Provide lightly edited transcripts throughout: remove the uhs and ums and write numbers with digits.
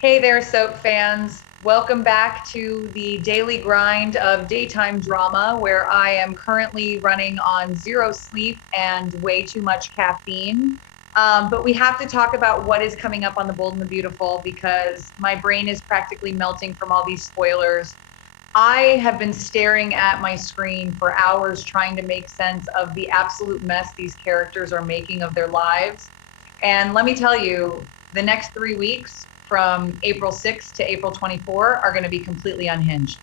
Hey there, soap fans. Welcome back to the daily grind of daytime drama, where I am currently running on zero sleep and way too much caffeine. But we have to talk about what is coming up on The Bold and the Beautiful because my brain is practically melting from all these spoilers. I have been staring at my screen for hours trying to make sense of the absolute mess these characters are making of their lives. And let me tell you, the next 3 weeks from April 6th to April 24 are going to be completely unhinged.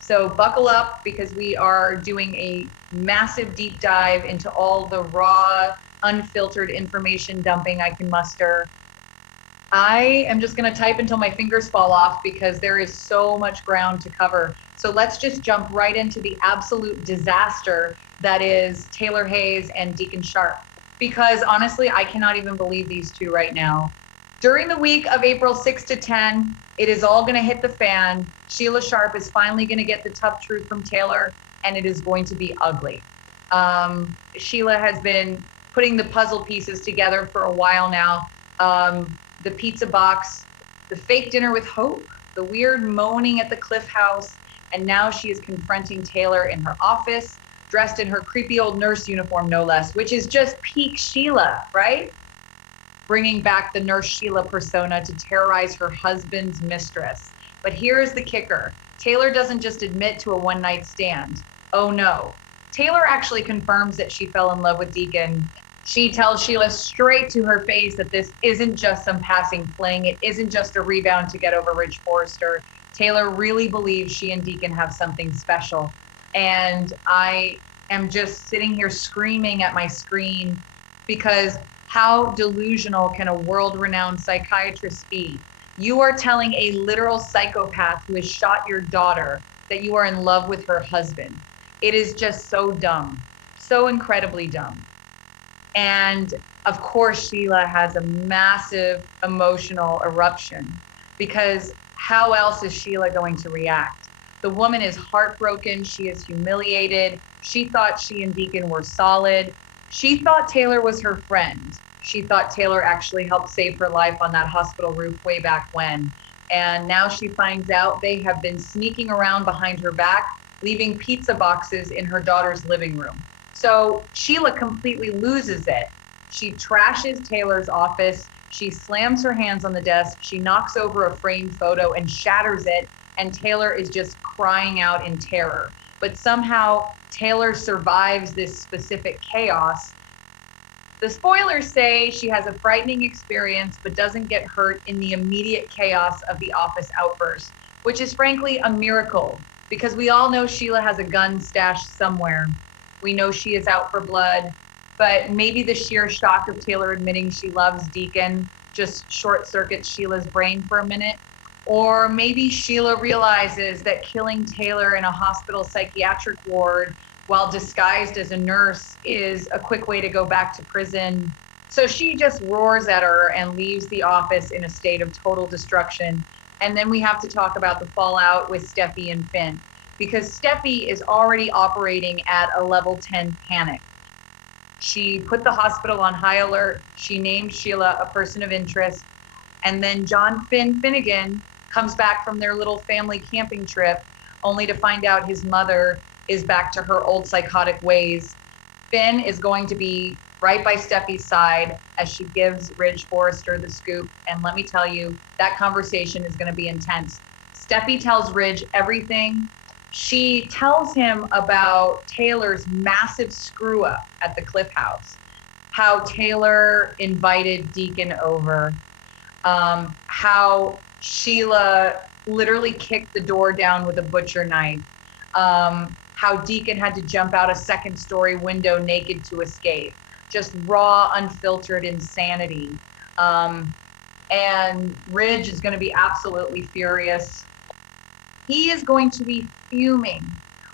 So buckle up because we are doing a massive deep dive into all the raw, unfiltered information dumping I can muster. I am just going to type until my fingers fall off because there is so much ground to cover. So let's just jump right into the absolute disaster that is Taylor Hayes and Deacon Sharp. Because honestly, I cannot even believe these two right now. During the week of April 6 to 10, it is all going to hit the fan. Sheila Sharp is finally going to get the tough truth from Taylor, and it is going to be ugly. Sheila has been putting the puzzle pieces together for a while now. The pizza box, the fake dinner with Hope, the weird moaning at the Cliff House, and now she is confronting Taylor in her office, dressed in her creepy old nurse uniform, no less, which is just peak Sheila, right? Bringing back the nurse Sheila persona to terrorize her husband's mistress. But here is the kicker. Taylor doesn't just admit to a one-night stand. Oh no. Taylor actually confirms that she fell in love with Deacon. She tells Sheila straight to her face that this isn't just some passing fling. It isn't just a rebound to get over Ridge Forrester. Taylor really believes she and Deacon have something special. And I am just sitting here screaming at my screen because how delusional can a world-renowned psychiatrist be? You are telling a literal psychopath who has shot your daughter that you are in love with her husband. It is just so dumb, so incredibly dumb. And of course, Sheila has a massive emotional eruption because how else is Sheila going to react? The woman is heartbroken. She is humiliated. She thought she and Deacon were solid. She thought Taylor was her friend. She thought Taylor actually helped save her life on that hospital roof way back when. And now she finds out they have been sneaking around behind her back, leaving pizza boxes in her daughter's living room. So Sheila completely loses it. She trashes Taylor's office. She slams her hands on the desk. She knocks over a framed photo and shatters it. And Taylor is just crying out in terror. But somehow Taylor survives this specific chaos. The spoilers say she has a frightening experience but doesn't get hurt in the immediate chaos of the office outburst, which is frankly a miracle because we all know Sheila has a gun stashed somewhere. We know she is out for blood, but maybe the sheer shock of Taylor admitting she loves Deacon just short circuits Sheila's brain for a minute. Or maybe Sheila realizes that killing Taylor in a hospital psychiatric ward while disguised as a nurse is a quick way to go back to prison. So she just roars at her and leaves the office in a state of total destruction. And then we have to talk about the fallout with Steffi and Finn, because Steffi is already operating at a level 10 panic. She put the hospital on high alert. She named Sheila a person of interest. And then John Finn Finnegan comes back from their little family camping trip only to find out his mother is back to her old psychotic ways. Finn is going to be right by Steffi's side as she gives Ridge Forrester the scoop. And let me tell you, that conversation is going to be intense. Steffi tells Ridge everything. She tells him about Taylor's massive screw up at the Cliff House, how Taylor invited Deacon over, how Sheila literally kicked the door down with a butcher knife, how Deacon had to jump out a second story window naked to escape. Just raw, unfiltered insanity. And Ridge is going to be absolutely furious. He is going to be fuming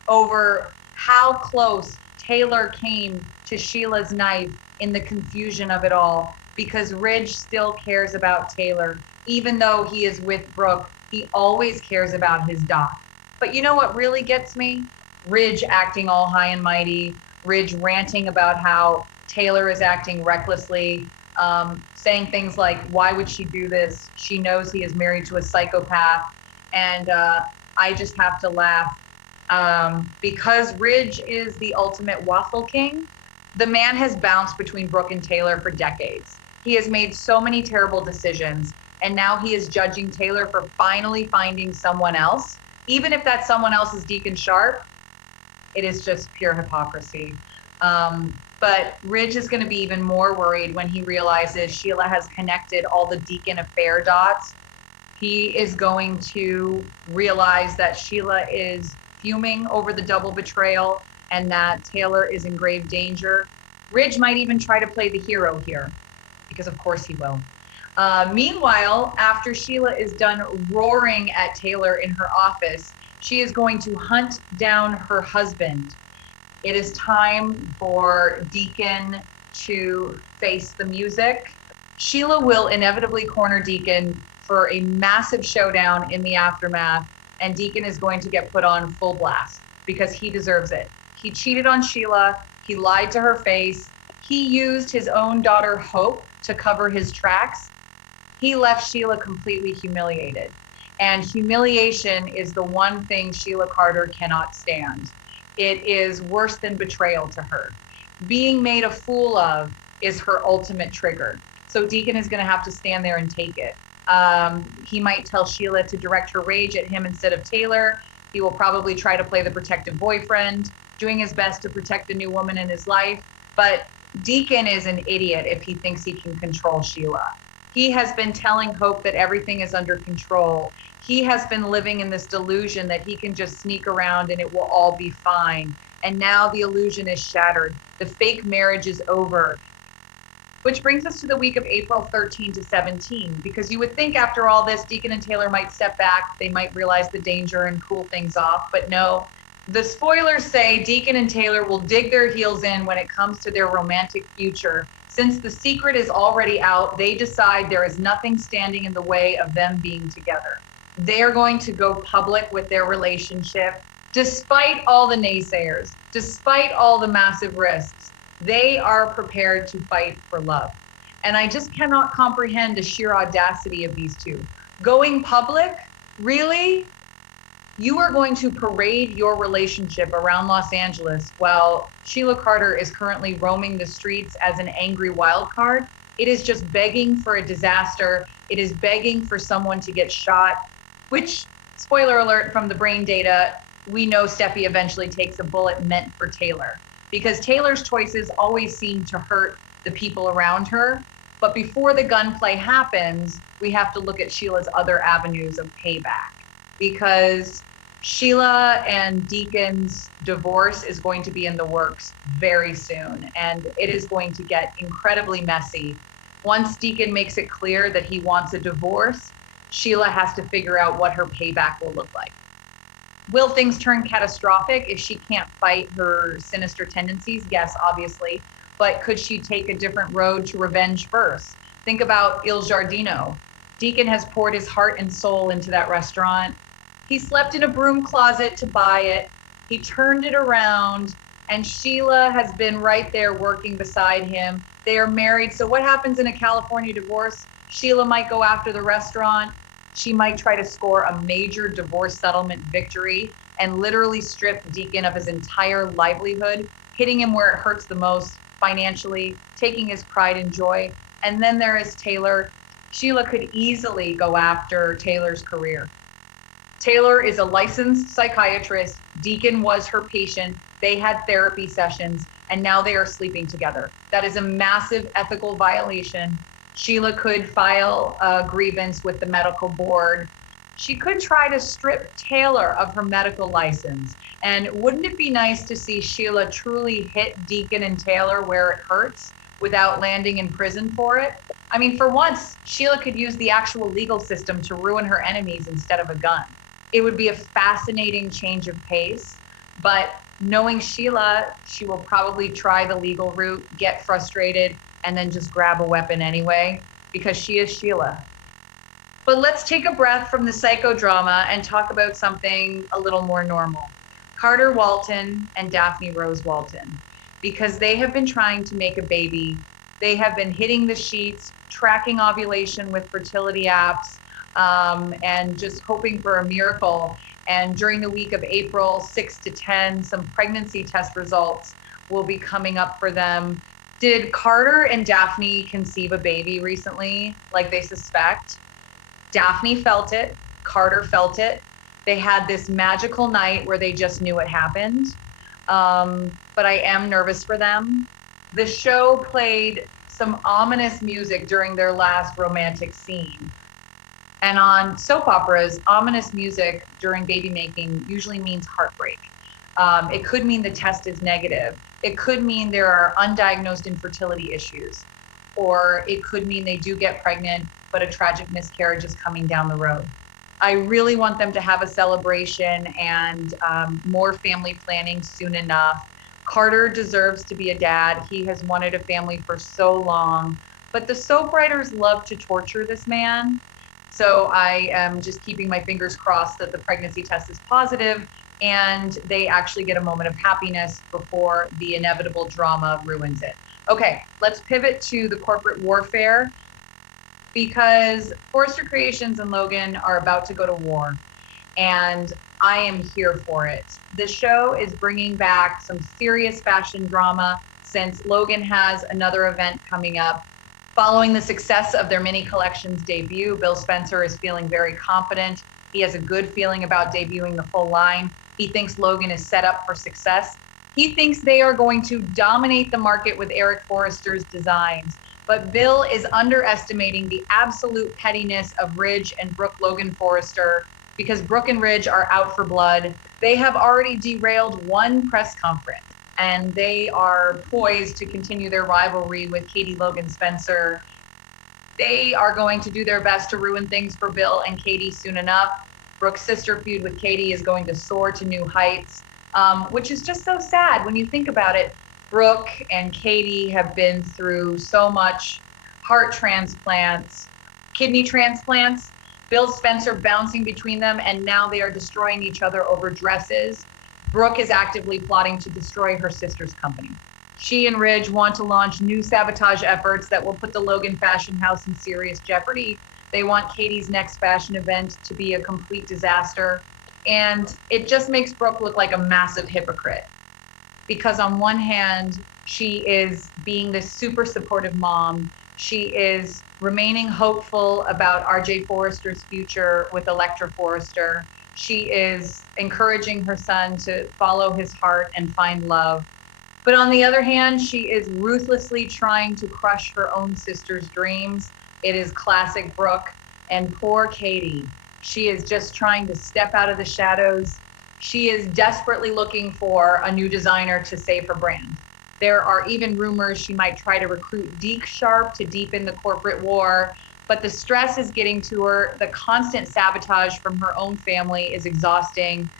over how close Taylor came to Sheila's knife in the confusion of it all, because Ridge still cares about Taylor. Even though he is with Brooke, he always cares about his doc. But you know what really gets me? Ridge acting all high and mighty, Ridge ranting about how Taylor is acting recklessly. saying things like, why would she do this? She knows he is married to a psychopath. And I just have to laugh because Ridge is the ultimate waffle king. The man has bounced between Brooke and Taylor for decades. He has made so many terrible decisions, and now he is judging Taylor for finally finding someone else. Even if that someone else is Deacon Sharp, it is just pure hypocrisy. But Ridge is going to be even more worried when he realizes Sheila has connected all the Deacon affair dots. He is going to realize that Sheila is fuming over the double betrayal and that Taylor is in grave danger. Ridge might even try to play the hero here, because of course he will. Meanwhile, after Sheila is done roaring at Taylor in her office, she is going to hunt down her husband. It is time for Deacon to face the music. Sheila will inevitably corner Deacon for a massive showdown in the aftermath, and Deacon is going to get put on full blast because he deserves it. He cheated on Sheila. He lied to her face. He used his own daughter, Hope, to cover his tracks. He left Sheila completely humiliated. And humiliation is the one thing Sheila Carter cannot stand. It is worse than betrayal to her. Being made a fool of is her ultimate trigger. So Deacon is going to have to stand there and take it. He might tell Sheila to direct her rage at him instead of Taylor. He will probably try to play the protective boyfriend, doing his best to protect the new woman in his life. But Deacon is an idiot if he thinks he can control Sheila. He has been telling Hope that everything is under control. He has been living in this delusion that he can just sneak around and it will all be fine. And now the illusion is shattered. The fake marriage is over. Which brings us to the week of April 13 to 17, because you would think after all this, Deacon and Taylor might step back. They might realize the danger and cool things off. But no, the spoilers say Deacon and Taylor will dig their heels in when it comes to their romantic future. Since the secret is already out, they decide there is nothing standing in the way of them being together. They are going to go public with their relationship, despite all the naysayers, despite all the massive risks. They are prepared to fight for love. And I just cannot comprehend the sheer audacity of these two. Going public? Really? You are going to parade your relationship around Los Angeles while Sheila Carter is currently roaming the streets as an angry wild card? It is just begging for a disaster. It is begging for someone to get shot, which, spoiler alert from the brain data, we know Steffi eventually takes a bullet meant for Taylor, because Taylor's choices always seem to hurt the people around her. But before the gunplay happens, we have to look at Sheila's other avenues of payback, because Sheila and Deacon's divorce is going to be in the works very soon, and it is going to get incredibly messy. Once Deacon makes it clear that he wants a divorce, Sheila has to figure out what her payback will look like. Will things turn catastrophic if she can't fight her sinister tendencies? Yes, obviously. But could she take a different road to revenge first? Think about Il Giardino. Deacon has poured his heart and soul into that restaurant. He slept in a broom closet to buy it. He turned it around, and Sheila has been right there working beside him. They are married. So what happens in a California divorce? Sheila might go after the restaurant. She might try to score a major divorce settlement victory and literally strip Deacon of his entire livelihood, hitting him where it hurts the most financially, taking his pride and joy. And then there is Taylor. Sheila could easily go after Taylor's career. Taylor is a licensed psychiatrist. Deacon was her patient. They had therapy sessions, and now they are sleeping together. That is a massive ethical violation. Sheila could file a grievance with the medical board. She could try to strip Taylor of her medical license. And wouldn't it be nice to see Sheila truly hit Deacon and Taylor where it hurts without landing in prison for it? I mean, for once, Sheila could use the actual legal system to ruin her enemies instead of a gun. It would be a fascinating change of pace, but knowing Sheila, she will probably try the legal route, get frustrated, and then just grab a weapon anyway, because she is Sheila. But let's take a breath from the psychodrama and talk about something a little more normal. Carter Walton and Daphne Rose Walton, because they have been trying to make a baby They have been hitting the sheets, tracking ovulation with fertility apps, and just hoping for a miracle. And during the week of April 6 to 10, some pregnancy test results will be coming up for them. Did Carter and Daphne conceive a baby recently, like they suspect? Daphne felt it, Carter felt it. They had this magical night where they just knew it happened. But I am nervous for them. The show played some ominous music during their last romantic scene. And on soap operas, ominous music during baby making usually means heartbreak. It could mean the test is negative. It could mean there are undiagnosed infertility issues. Or it could mean they do get pregnant, but a tragic miscarriage is coming down the road. I really want them to have a celebration and more family planning soon enough. Carter deserves to be a dad. He has wanted a family for so long, but the soap writers love to torture this man. So I am just keeping my fingers crossed that the pregnancy test is positive and they actually get a moment of happiness before the inevitable drama ruins it. Okay, let's pivot to the corporate warfare, because Forrester Creations and Logan are about to go to war, and I am here for it. The show is bringing back some serious fashion drama since Logan has another event coming up. Following the success of their mini collections debut, Bill Spencer is feeling very confident. He has a good feeling about debuting the full line. He thinks Logan is set up for success. He thinks they are going to dominate the market with Eric Forrester's designs. But Bill is underestimating the absolute pettiness of Ridge and Brooke Logan Forrester, because Brooke and Ridge are out for blood. They have already derailed one press conference, and they are poised to continue their rivalry with Katie Logan Spencer. They are going to do their best to ruin things for Bill and Katie soon enough. Brooke's sister feud with Katie is going to soar to new heights, which is just so sad when you think about it. Brooke and Katie have been through so much: heart transplants, kidney transplants, Bill Spencer bouncing between them, and now they are destroying each other over dresses. Brooke is actively plotting to destroy her sister's company. She and Ridge want to launch new sabotage efforts that will put the Logan fashion house in serious jeopardy. They want Katie's next fashion event to be a complete disaster. And it just makes Brooke look like a massive hypocrite, because on one hand, she is being this super supportive mom. She is remaining hopeful about RJ Forrester's future with Electra Forrester. She is encouraging her son to follow his heart and find love. But on the other hand, she is ruthlessly trying to crush her own sister's dreams. It is classic Brooke. And poor Katie, she is just trying to step out of the shadows. She is desperately looking for a new designer to save her brand. There are even rumors she might try to recruit Deke Sharp to deepen the corporate war, but the stress is getting to her. The constant sabotage from her own family is exhausting.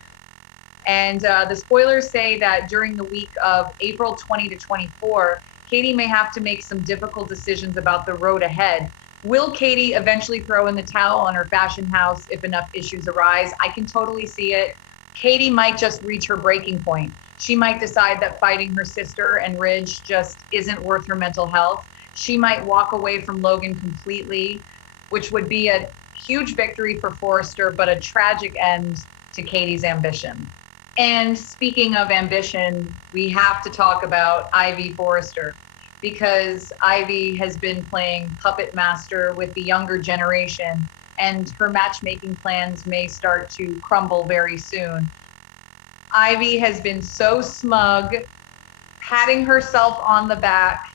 And the spoilers say that during the week of April 20 to 24, Katie may have to make some difficult decisions about the road ahead. Will Katie eventually throw in the towel on her fashion house if enough issues arise? I can totally see it. Katie might just reach her breaking point. She might decide that fighting her sister and Ridge just isn't worth her mental health. She might walk away from Logan completely, which would be a huge victory for Forrester, but a tragic end to Katie's ambition. And speaking of ambition, we have to talk about Ivy Forrester, because Ivy has been playing puppet master with the younger generation, and her matchmaking plans may start to crumble very soon. Ivy has been so smug, patting herself on the back,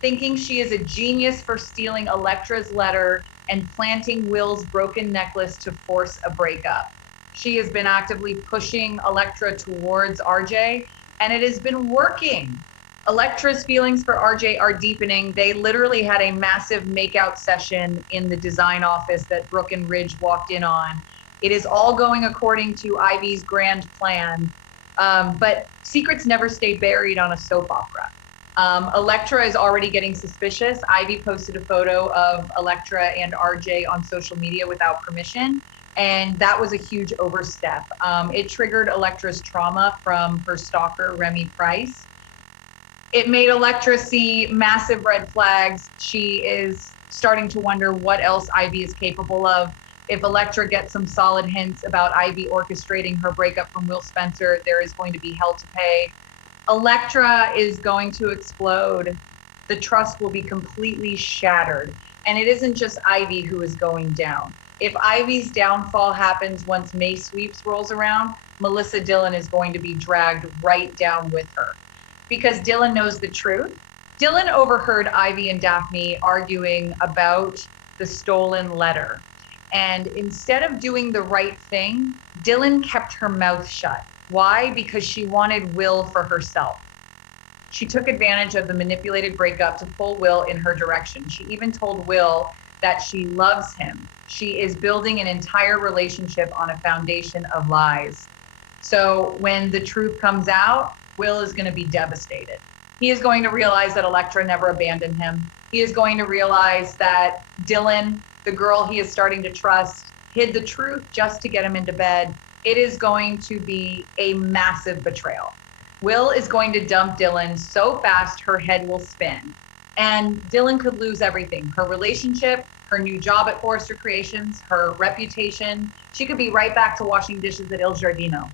thinking she is a genius for stealing Electra's letter and planting Will's broken necklace to force a breakup. She has been actively pushing Electra towards RJ, and it has been working. Electra's feelings for RJ are deepening. They literally had a massive makeout session in the design office that Brooke and Ridge walked in on. It is all going according to Ivy's grand plan, but secrets never stay buried on a soap opera. Electra is already getting suspicious. Ivy posted a photo of Electra and RJ on social media without permission, and that was a huge overstep. It triggered Electra's trauma from her stalker, Remy Price. It made Electra see massive red flags. She is starting to wonder what else Ivy is capable of. If Electra gets some solid hints about Ivy orchestrating her breakup from Will Spencer, there is going to be hell to pay. Electra is going to explode. The trust will be completely shattered. And it isn't just Ivy who is going down. If Ivy's downfall happens once May Sweeps rolls around, Melissa Dillon is going to be dragged right down with her. Because Dylan knows the truth. Dylan overheard Ivy and Daphne arguing about the stolen letter. And instead of doing the right thing, Dylan kept her mouth shut. Why? Because she wanted Will for herself. She took advantage of the manipulated breakup to pull Will in her direction. She even told Will that she loves him. She is building an entire relationship on a foundation of lies. So when the truth comes out, Will is going to be devastated. He is going to realize that Electra never abandoned him. He is going to realize that Dylan, the girl he is starting to trust, hid the truth just to get him into bed. It is going to be a massive betrayal. Will is going to dump Dylan so fast her head will spin. And Dylan could lose everything. Her relationship, her new job at Forrester Creations, her reputation. She could be right back to washing dishes at Il Giardino.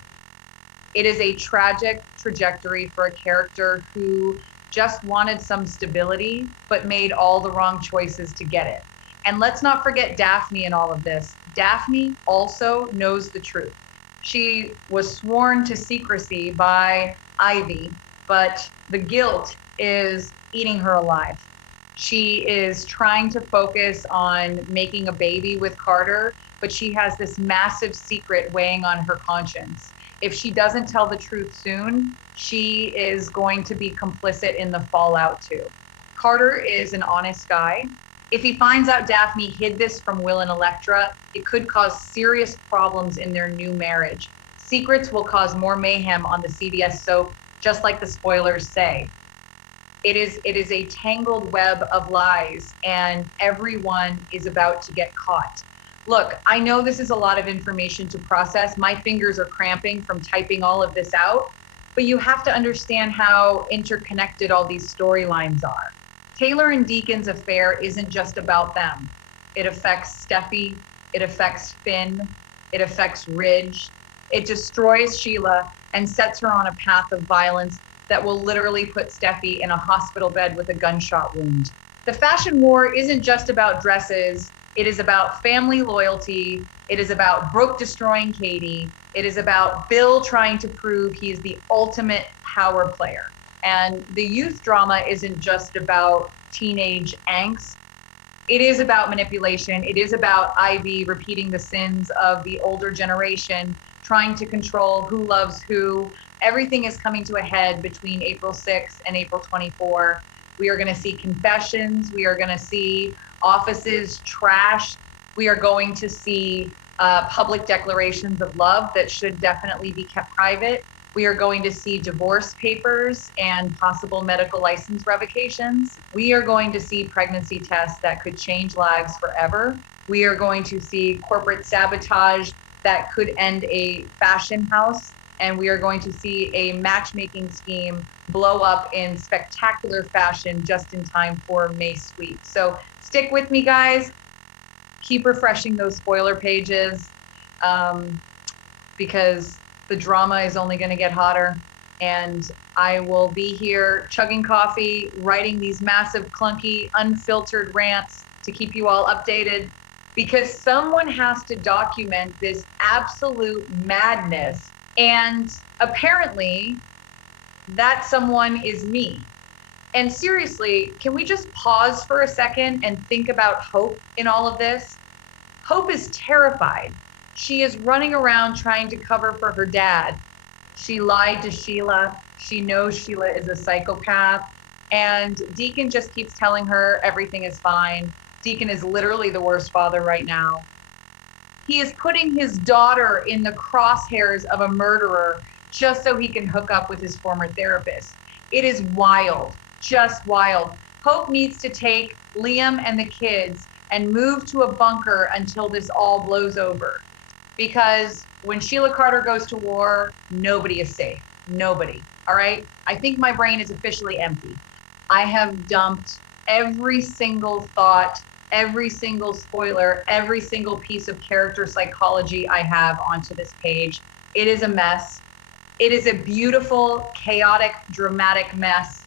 It is a tragic trajectory for a character who just wanted some stability, but made all the wrong choices to get it. And let's not forget Daphne in all of this. Daphne also knows the truth. She was sworn to secrecy by Ivy, but the guilt is eating her alive. She is trying to focus on making a baby with Carter, but she has this massive secret weighing on her conscience. If she doesn't tell the truth soon, she is going to be complicit in the fallout too. Carter is an honest guy. If he finds out Daphne hid this from Will and Electra, it could cause serious problems in their new marriage. Secrets will cause more mayhem on the CBS soap, just like the spoilers say. It is a tangled web of lies, and everyone is about to get caught. Look, I know this is a lot of information to process. My fingers are cramping from typing all of this out, but you have to understand how interconnected all these storylines are. Taylor and Deacon's affair isn't just about them. It affects Steffi, it affects Finn, it affects Ridge. It destroys Sheila and sets her on a path of violence that will literally put Steffi in a hospital bed with a gunshot wound. The fashion war isn't just about dresses. It is about family loyalty. It is about Brooke destroying Katie. It is about Bill trying to prove he is the ultimate power player. And the youth drama isn't just about teenage angst. It is about manipulation. It is about Ivy repeating the sins of the older generation, trying to control who loves who. Everything is coming to a head between April 6th and April 24. We are going to see confessions. We are going to see offices trashed. We are going to see public declarations of love that should definitely be kept private. We are going to see divorce papers and possible medical license revocations. We are going to see pregnancy tests that could change lives forever. We are going to see corporate sabotage that could end a fashion house. And we are going to see a matchmaking scheme blow up in spectacular fashion just in time for May Sweep. So stick with me, guys. Keep refreshing those spoiler pages because the drama is only going to get hotter. And I will be here chugging coffee, writing these massive, clunky, unfiltered rants to keep you all updated, because someone has to document this absolute madness. And apparently that someone is me. And seriously, can we just pause for a second and think about Hope in all of this? Hope is terrified. She is running around trying to cover for her dad. She lied to Sheila. She knows Sheila is a psychopath. And Deacon just keeps telling her everything is fine. Deacon is literally the worst father right now. He is putting his daughter in the crosshairs of a murderer just so he can hook up with his former therapist. It is wild, just wild. Hope needs to take Liam and the kids and move to a bunker until this all blows over. Because when Sheila Carter goes to war, nobody is safe. Nobody. All right. I think my brain is officially empty. I have dumped every single thought, every single spoiler, every single piece of character psychology I have onto this page. It is a mess. It is a beautiful, chaotic, dramatic mess.